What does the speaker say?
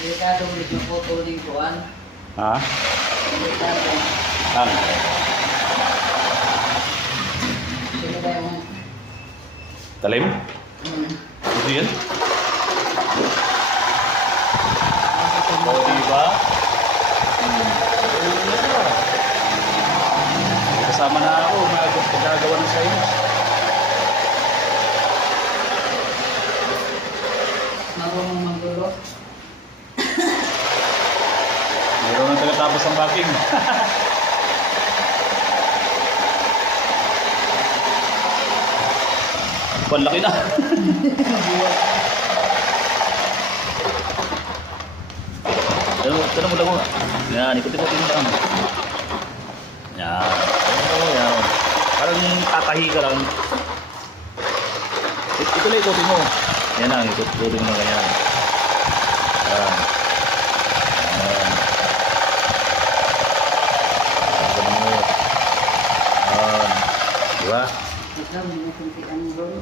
Delikado ulit yung photo ng kuwan. Ha? Delikado. Lang. Sino ba yung... Talim? Ito yan? O, diba? Kasama na ako, magagawa ng sa'yo. Marunong magdulo. Meron nang tagatapos ng backing. Panlaki na. Tanong mo lang mo. Yan, ikot-ikotin mo lang. Yan. Oh, yan. Parang tatahi ka lang. Ito lang ikotin mo. Yan lang, ikotin mo lang ganyan. Yan. Yan. Ganun mo. Yan. Diba? Ikaw, minukunti ang dulo.